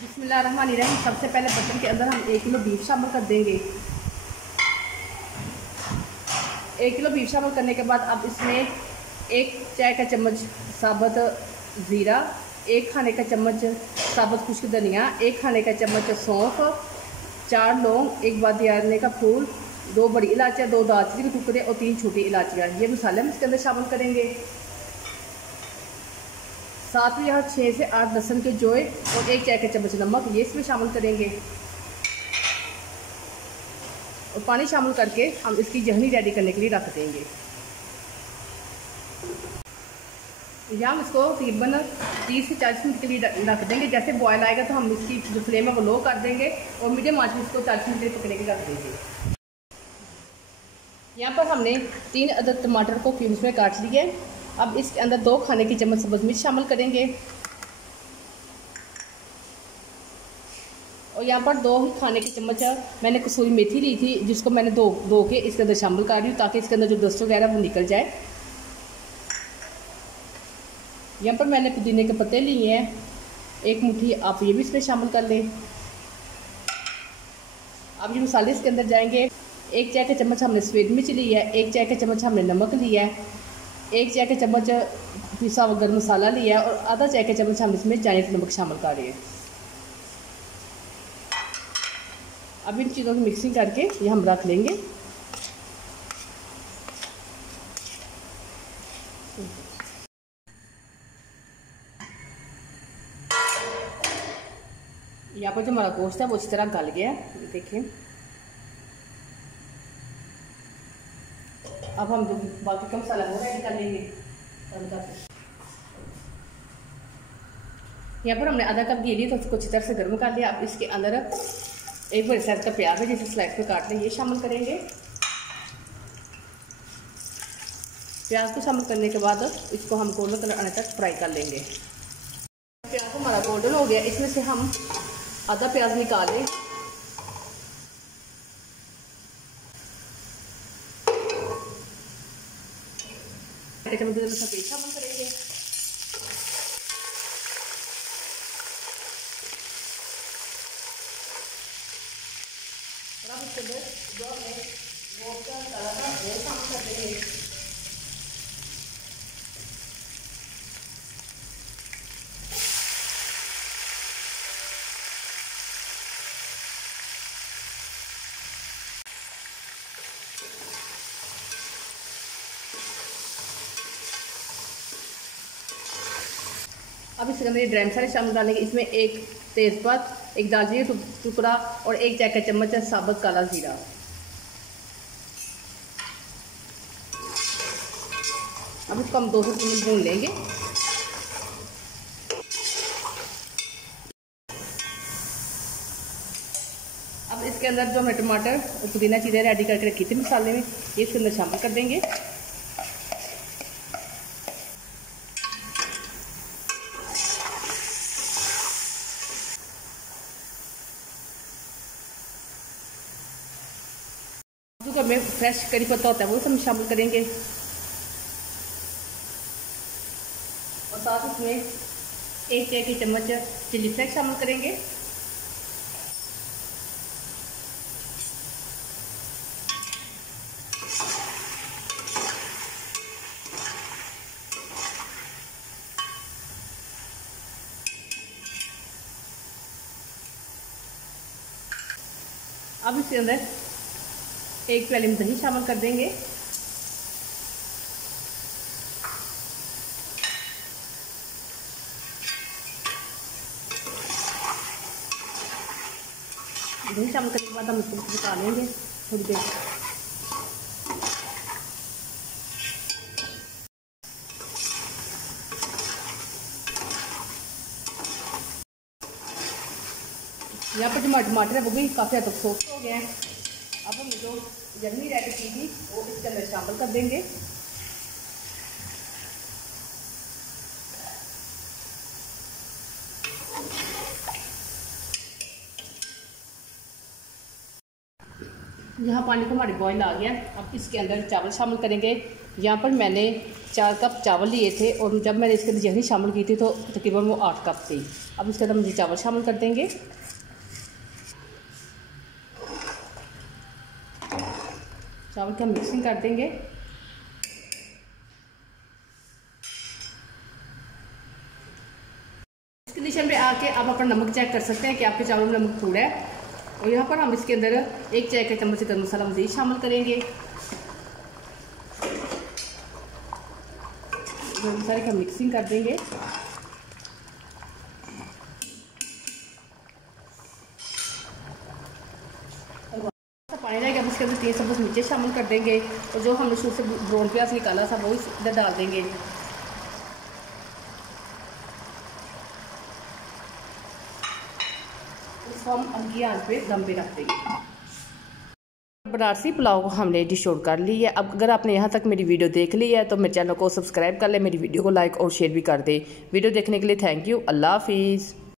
बिस्मिल्लाहिर्रहमानिर्रहीम। सबसे पहले बर्तन के अंदर हम 1 किलो बीफ शामिल कर देंगे। 1 किलो बीफ शामिल करने के बाद अब इसमें 1 चाय का चम्मच साबुत ज़ीरा, 1 खाने का चम्मच साबुत खुश्क धनिया, 1 खाने का चम्मच सौंफ, 4 लौंग, 1 बादियाने का फूल, 2 बड़ी इलायचियाँ, 2 दालचीनी के टुकड़े और 3 छोटी इलायचियाँ। ये मसाले हम इसके अंदर शामिल करेंगे। साथ में यहाँ 6 से 8 लहसुन के जोए और 1 चाय का चम्मच नमक ये इसमें शामिल करेंगे। और पानी शामिल करके हम इसकी जहनी रेडी करने के लिए रख देंगे। यहाँ हम इसको तकरीबन 30 से 40 मिनट के लिए रख देंगे। जैसे बॉयल आएगा तो हम इसकी जो फ्लेम है वो लो कर देंगे और मीडियम आंच में इसको 40 मिनट के लिए पकने के रख देंगे। यहाँ पर हमने 3 अदद टमाटर को क्यूब्स में काट लिया है। अब इसके अंदर 2 खाने की चम्मच सब्ज़ मिर्च शामिल करेंगे और यहाँ पर 2 ही खाने की चम्मच मैंने कसूरी मेथी ली थी, जिसको मैंने दो के इसके अंदर शामिल कर रही हूँ ताकि इसके अंदर जो डस्ट वगैरह वो निकल जाए। यहाँ पर मैंने पुदीने के पत्ते लिए हैं, 1 मुट्ठी, आप ये भी इसमें शामिल कर लें। अब ये मसाले इसके अंदर जाएंगे। 1 चाय का चम्मच हमने सफ़ेद मिर्च ली है, 1 चाय का चम्मच हमने नमक लिया है, 1 चाय का चम्मच पिसा हुआ गरम मसाला लिया है और आधा चाय का चम्मच हम इसमें चाइनीज़ नमक शामिल कर रहे हैं। अब इन चीज़ों की मिक्सिंग करके ये हम रख लेंगे। यहाँ पर जो हमारा गोश्त है वो इस तरह गल गया है, देखिए। अब हम बाकी का मसाला वो रेडी कर लेंगे। यहाँ पर हमने आधा कप घी लिया तो उसको अच्छी तरह से गर्म कर लिया। अब इसके अंदर 1 बड़े साइज का प्याज है जिसे स्लाइस पे काट लें, ये शामिल करेंगे। प्याज को शामिल करने के बाद इसको हम गोल्डन कलर आने तक फ्राई कर लेंगे। प्याज हमारा गोल्डन हो गया, इसमें से हम आधा प्याज निकाल लें। सफ़ेद शामिल करेंगे। अब इसके अंदर जो हमने गोश्त का तला था वो शामिल कर देंगे। अब इसके अंदर ये ड्राई मसाले शामिल डालेंगे। इसमें 1 तेज़पात, 1 दालचीनी टुकड़ा और 1 चाय का चम्मच साबुत काला ज़ीरा। अब इसको हम 2 से 3 मिनट भून लेंगे। अब इसके अंदर जो हमने टमाटर और पुदीना चीज़ें रेडी करके रखी थी मसाले में, ये इसके अंदर शामिल कर देंगे। जो हमें फ्रेश करी पत्ता होता है वो हम शामिल करेंगे और साथ इसमें 1 चाय की चम्मच चिली फ्लेक्स शामिल करेंगे। अब इसके अंदर 1 प्याली में दही शामिल कर देंगे। दही शामिल करने के बाद हम इसको पका लेंगे थोड़ी देर। यहाँ पर जो टमाटर है वो भी काफ़ी हद तक सॉफ्ट हो गए हैं। अब हम जो जहनी रेडी की थी वो इसके अंदर शामिल कर देंगे। यहाँ पानी को हमारे बॉईल आ गया। अब इसके अंदर चावल शामिल करेंगे। यहाँ पर मैंने 4 कप चावल लिए थे और जब मैंने इसके अंदर जहरी शामिल की थी तो तकरीबन वो 8 कप थी। अब इसके अंदर मुझे चावल शामिल कर देंगे। चावल की हम मिक्सिंग कर देंगे। इस कंडीशन पे आके आप अपना नमक चेक कर सकते हैं कि आपके चावल में नमक पूरा है। और यहाँ पर हम इसके अंदर 1 चाय का चम्मच गरम मसाला मज़ीद शामिल करेंगे। गरम मसाले का मिक्सिंग कर देंगे। पानी रहेगा, अब इसके अंदर 3 चम्मच नीचे शामिल कर देंगे और जो हमने शुरू से ब्राउन प्याज निकाला था वो इधर डाल देंगे। इसको हम हल्की आंच पे दम पे रख देंगे। बनारसी पुलाव को हमने डिश आउट कर ली है। अब अगर आपने यहाँ तक मेरी वीडियो देख ली है तो मेरे चैनल को सब्सक्राइब कर ले, मेरी वीडियो को लाइक और शेयर भी कर दे। वीडियो देखने के लिए थैंक यू। अल्लाह हाफिज़।